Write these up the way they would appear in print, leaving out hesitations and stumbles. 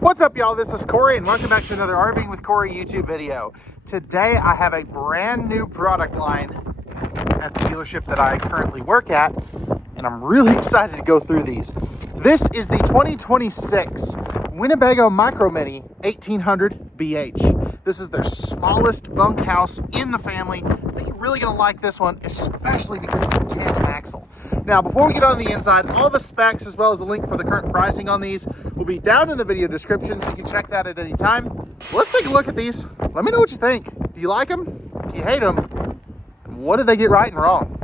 What's up, y'all? This is Corey, and welcome back to another RVing with Cory YouTube video. Today, I have a brand new product line at the dealership that I currently work at, and I'm really excited to go through these. This is the 2026 Winnebago Micro Minnie 1800BH. This is their smallest bunkhouse in the family. I think you're really going to like this one, especially because it's a tandem axle. Now, before we get on the inside, all the specs as well as the link for the current pricing on these will be down in the video description, so you can check that at any time. Let's take a look at these. Let me know what you think. Do you like them? Do you hate them? And what did they get right and wrong?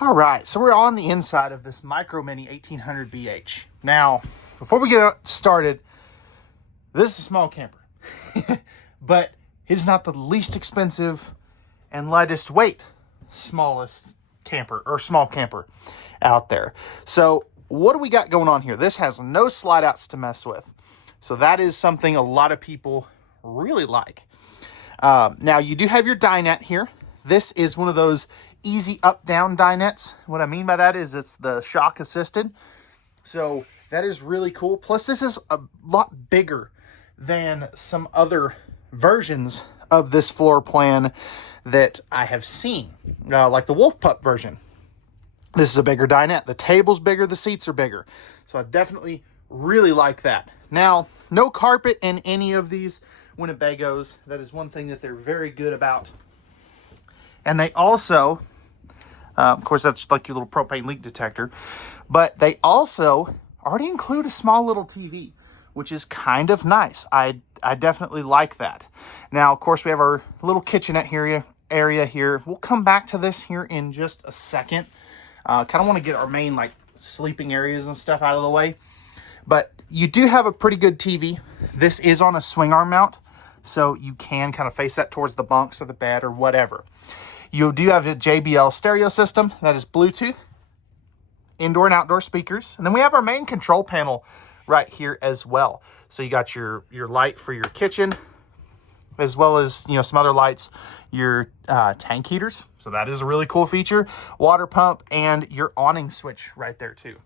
All right, so we're on the inside of this Micro Minnie 1800BH. Now, before we get started, this is a small camper, but it's not the least expensive and lightest weight smallest camper or small camper out there. So what do we got going on here? This has no slide outs to mess with. So that is something a lot of people really like. Now you do have your dinette here. This is one of those easy up down dinettes. What I mean by that is it's the shock assisted. So that is really cool. Plus this is a lot bigger than some other versions of this floor plan that I have seen, like the Wolf Pup version. This is a bigger dinette. The table's bigger, the seats are bigger. So I definitely really like that. Now, no carpet in any of these Winnebagos. That is one thing that they're very good about. And they also, of course, that's like your little propane leak detector, but they also already include a small little TV, which is kind of nice. I definitely like that. Now, of course, we have our little kitchenette area here. We'll come back to this here in just a second. Kind of want to get our main like sleeping areas and stuff out of the way. But you do have a pretty good TV. This is on a swing arm mount, so you can kind of face that towards the bunks or the bed or whatever. You do have a JBL stereo system that is Bluetooth, indoor and outdoor speakers. And then we have our main control panel right here as well. So you got your light for your kitchen, as well as, you know, some other lights, your tank heaters. So that is a really cool feature. Water pump and your awning switch right there too.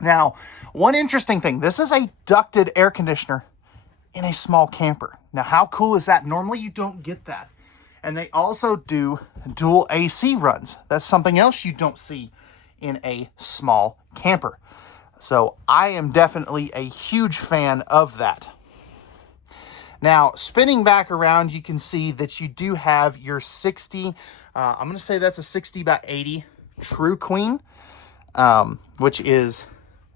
Now, one interesting thing, this is a ducted air conditioner in a small camper. Now, how cool is that? Normally you don't get that. And they also do dual AC runs. That's something else you don't see in a small camper. So I am definitely a huge fan of that. Now, spinning back around, you can see that you do have your 60, I'm going to say that's a 60 by 80 True Queen, which is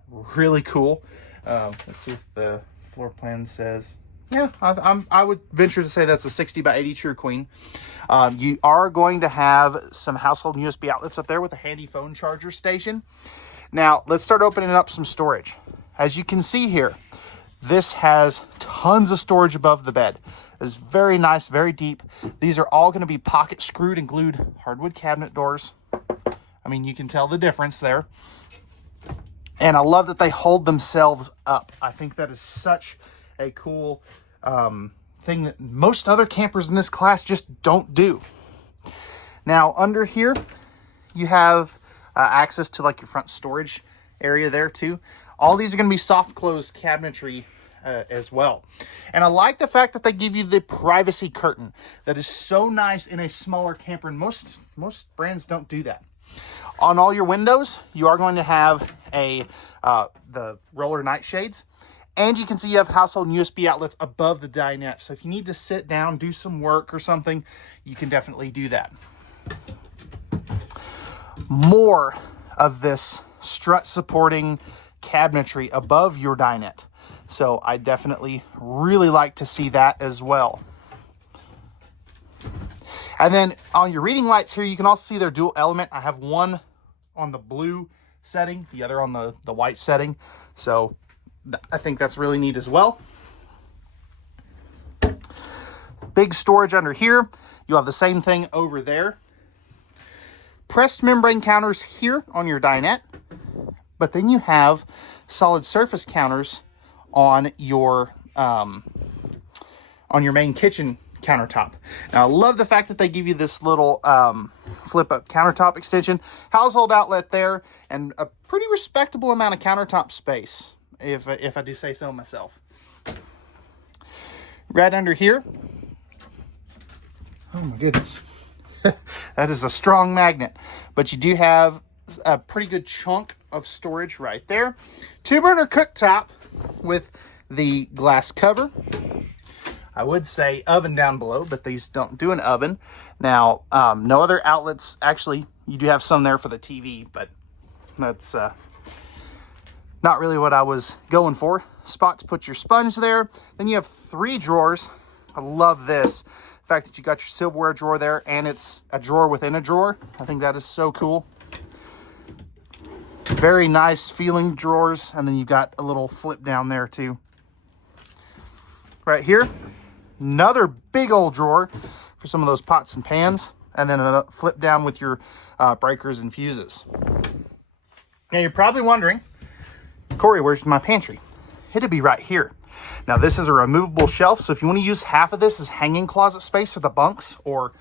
really cool. Let's see if the floor plan says, yeah, I would venture to say that's a 60 by 80 True Queen. You are going to have some household USB outlets up there with a handy phone charger station. Now, let's start opening up some storage. As you can see here, this has tons of storage above the bed. It's very nice, very deep. These are all going to be pocket screwed and glued hardwood cabinet doors. I mean, you can tell the difference there. And I love that they hold themselves up. I think that is such a cool thing that most other campers in this class just don't do. Now, under here, you have access to like your front storage area there too. All these are going to be soft close cabinetry as well. And I like the fact that they give you the privacy curtain. That is so nice in a smaller camper, and most brands don't do that. On all your windows, you are going to have the roller nightshades. And you can see you have household USB outlets above the dinette. So if you need to sit down, do some work or something, you can definitely do that. More of this strut supporting cabinetry above your dinette. So I definitely really like to see that as well. And then on your reading lights here, you can also see their dual element. I have one on the blue setting, the other on the white setting. So I think that's really neat as well. Big storage under here. You'll have the same thing over there. Pressed membrane counters here on your dinette. But then you have solid surface counters on your main kitchen countertop. Now, I love the fact that they give you this little flip-up countertop extension, household outlet there, and a pretty respectable amount of countertop space. if I do say so myself. Right under here, oh my goodness, that is a strong magnet, but you do have a pretty good chunk of storage right there. 2-burner cooktop with the glass cover. I would say oven down below, but these don't do an oven. Now, no other outlets. Actually, you do have some there for the TV, but that's not really what I was going for. Spot to put your sponge there. Then you have 3 drawers. I love this. The fact that you got your silverware drawer there, and it's a drawer within a drawer. I think that is so cool. Very nice feeling drawers. And then you got a little flip down there too. Right here, another big old drawer for some of those pots and pans. And then a flip down with your breakers and fuses. Now you're probably wondering, Cory, where's my pantry? It'd be right here. Now this is a removable shelf, so if you want to use half of this as hanging closet space for the bunks or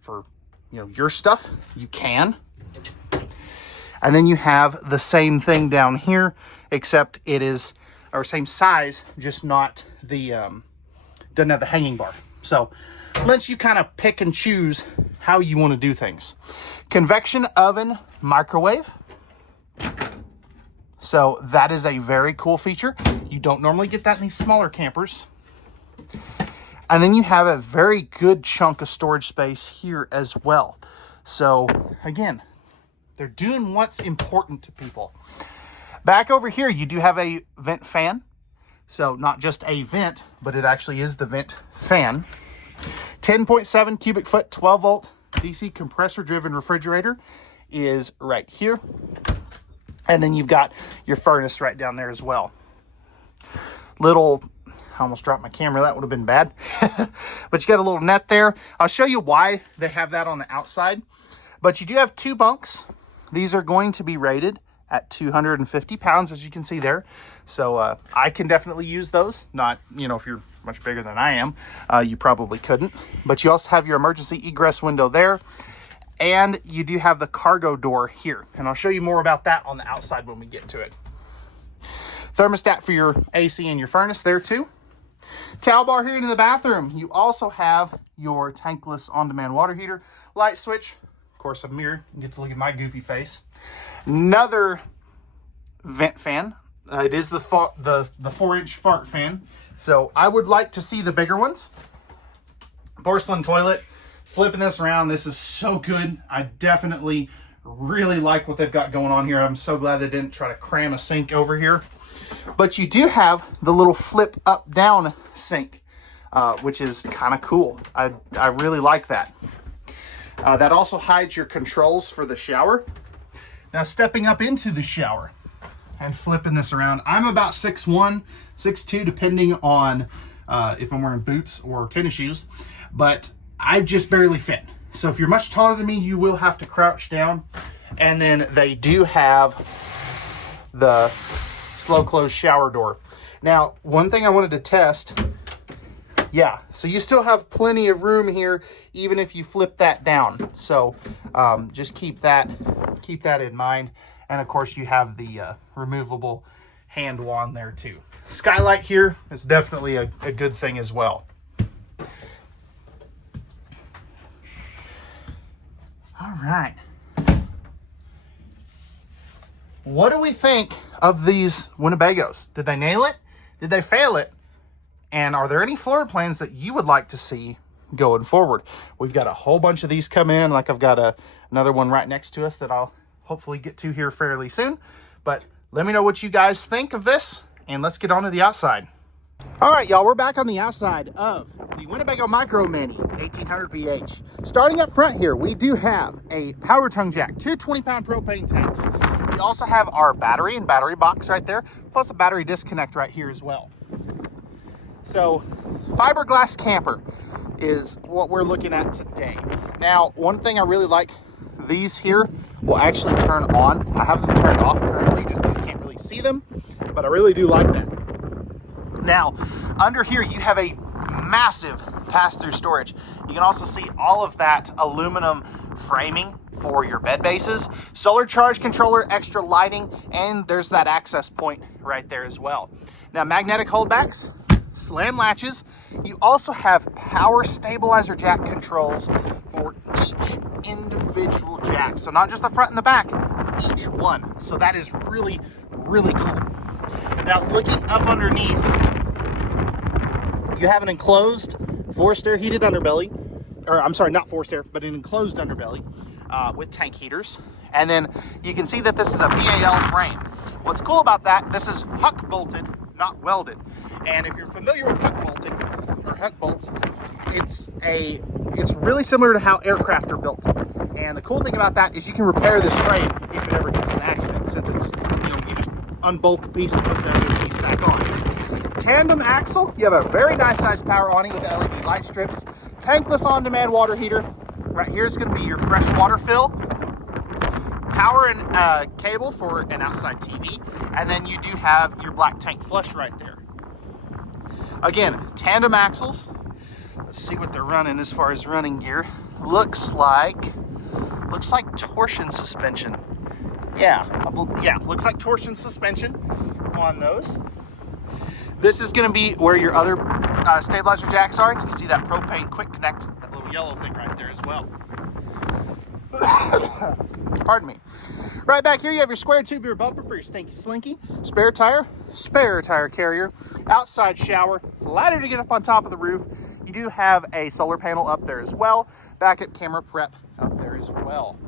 for, you know, your stuff, you can. And then you have the same thing down here, except it is our same size, just not the doesn't have the hanging bar. So lets you kind of pick and choose how you want to do things. Convection oven microwave. So that is a very cool feature. You don't normally get that in these smaller campers. And then you have a very good chunk of storage space here as well. So again, they're doing what's important to people. Back over here, you do have a vent fan. So not just a vent, but it actually is the vent fan. 10.7 cubic foot, 12 volt DC compressor driven refrigerator is right here. And then you've got your furnace right down there as well. Little, I almost dropped my camera. That would have been bad. But you got a little net there. I'll show you why they have that on the outside. But you do have 2 bunks. These are going to be rated at 250 pounds, as you can see there. So I can definitely use those. Not, you know, if you're much bigger than I am, you probably couldn't. But you also have your emergency egress window there. And you do have the cargo door here. And I'll show you more about that on the outside when we get to it. Thermostat for your AC and your furnace there too. Towel bar here in the bathroom. You also have your tankless on-demand water heater. Light switch. Of course, a mirror. You get to look at my goofy face. Another vent fan. It is the 4-inch fart fan. So I would like to see the bigger ones. Porcelain toilet. Flipping this around, this is so good. I definitely really like what they've got going on here. I'm so glad they didn't try to cram a sink over here. But you do have the little flip up down sink, which is kind of cool. I really like that. That also hides your controls for the shower. Now stepping up into the shower and flipping this around, I'm about 6'1", 6'2", depending on if I'm wearing boots or tennis shoes. But I just barely fit. So if you're much taller than me, you will have to crouch down. And then they do have the slow close shower door. Now, one thing I wanted to test, yeah, so you still have plenty of room here, even if you flip that down. So just keep that in mind. And of course you have the removable hand wand there too. Skylight here is definitely a good thing as well. All right. What do we think of these Winnebagos? Did they nail it? Did they fail it? And are there any floor plans that you would like to see going forward? We've got a whole bunch of these coming in. Like I've got another one right next to us that I'll hopefully get to here fairly soon. But let me know what you guys think of this, and let's get on to the outside. All right, y'all, we're back on the outside of the Winnebago Micro Minnie 1800BH. Starting up front here, we do have a power tongue jack, 2 20-pound propane tanks. We also have our battery and battery box right there, plus a battery disconnect right here as well. So, fiberglass camper is what we're looking at today. Now, one thing I really like, these here will actually turn on. I have them turned off currently just because you can't really see them, but I really do like that. Now, under here, you have a massive pass-through storage. You can also see all of that aluminum framing for your bed bases, solar charge controller, extra lighting, and there's that access point right there as well. Now, magnetic holdbacks, slam latches. You also have power stabilizer jack controls for each individual jack. So not just the front and the back, each one. So that is really, really cool. Now, looking up underneath, you have an enclosed forced air heated underbelly, or I'm sorry, not forced air, but an enclosed underbelly with tank heaters. And then you can see that this is a BAL frame. What's cool about that, this is huck bolted, not welded. And if you're familiar with huck bolting or huck bolts, it's really similar to how aircraft are built. And the cool thing about that is you can repair this frame if it ever gets in an accident, since it's, you just unbolt the piece and put the other piece back on. Tandem axle, you have a very nice sized power awning with LED light strips. Tankless on-demand water heater. Right here is going to be your fresh water fill. Power and cable for an outside TV. And then you do have your black tank flush right there. Again, tandem axles. Let's see what they're running as far as running gear. Looks like torsion suspension. Yeah, looks like torsion suspension on those. This is going to be where your other stabilizer jacks are. You can see that propane quick connect, that little yellow thing right there as well. Pardon me. Right back here, you have your square tubular bumper for your stinky slinky, spare tire carrier, outside shower, ladder to get up on top of the roof. You do have a solar panel up there as well. Backup camera prep up there as well.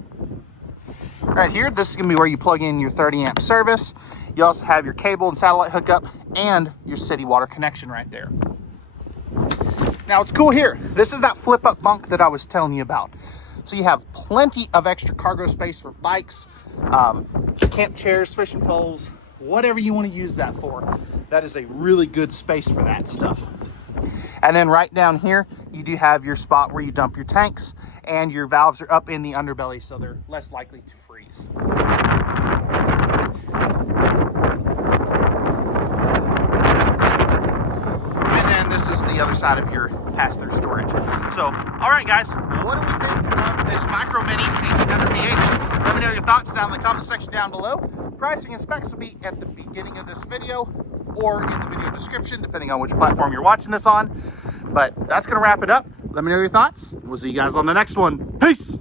Right here, this is going to be where you plug in your 30 amp service. You also have your cable and satellite hookup and your city water connection right there. Now, it's cool here. This is that flip up bunk that I was telling you about. So you have plenty of extra cargo space for bikes, camp chairs, fishing poles, whatever you want to use that for. That is a really good space for that stuff. And then right down here, you do have your spot where you dump your tanks, and your valves are up in the underbelly, so they're less likely to freeze. And then this is the other side of your pass-through storage. So, all right, guys, what do we think of this Micro Minnie 1800BH? Let me know your thoughts down in the comment section down below. Pricing and specs will be at the beginning of this video or in the video description, depending on which platform you're watching this on. But that's going to wrap it up. Let me know your thoughts. We'll see you guys on the next one. Peace!